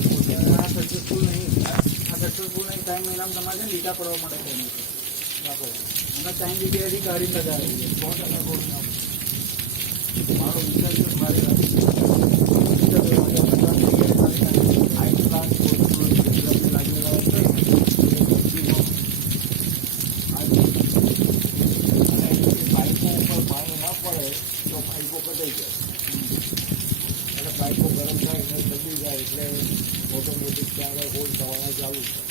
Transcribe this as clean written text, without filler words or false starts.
આ સક્સેસફુલ નહીં, ટાઈમ મહિનામાં તમારે લીટા પડવા માટે થઈને અને ટાઈમ જગ્યાએથી ગાડી લગાવી છે 100% ગોળ મારો વિચાર છે મારી હાઈ પ્લાન્ટ લાગેલા હોય પાઇપો ઉપર પાણી ના પડે તો પાઇપો કટાઈ જાય અને પાઇપો ગરમ થાય એટલે બદલી જાય એટલે ઓટોમેટિક ત્યારે હોલ થવાના ચાલુ થાય.